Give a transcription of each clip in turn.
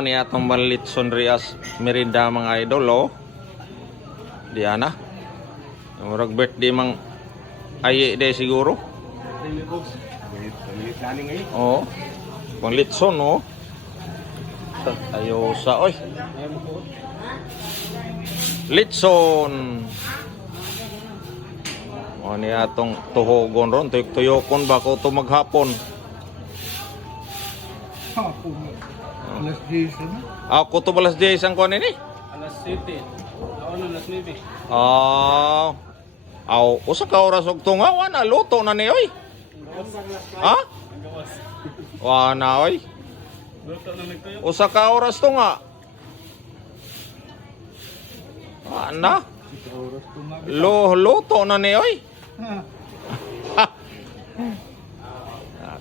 Ni atong Malitson Rias merinda mga idol oh. Diana. Murag birthday mang ayi day siguro. Oh. Pang Litson oh. Ayo sa oy. Litson. O ni atong tuhogon ron, tuyok-tuyokon ba ko to maghapon. Alas 10 na. Ako to balas 10 ang kuan ini. Alas 7. Ako na alas 9. Usa ka oras og tungaw na luto na ni oy. Ha? Wa na oy. Luto na nagtuyo. Usa ka oras to nga. Wa na. Oras to nga. Luto na ni oy.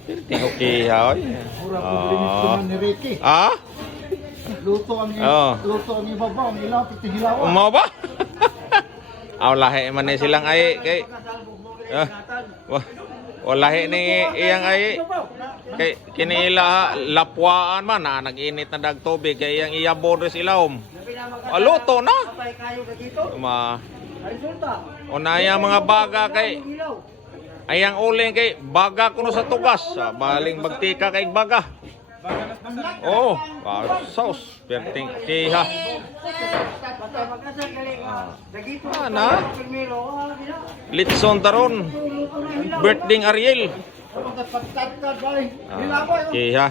Okay, oy. Mura ko limit ko man ni Ricky. Ah? Luto ang luto ang ibabaw, ang ilaw titihilawan. Umaw ba? Aw lahi man ni silang ay kay. Walahi ni iyang ay kay kinila lapwaan man na nag-init na dag tubig kay iyang iyabod res ilawom. Luto na. Unaya mga baga kay ayang uling kay baga kuno sa tugas. Baling magtika kay baga. Oh, sauce. Perting kiha. Ana? Litson taron. Birthday Ariel. Kiha.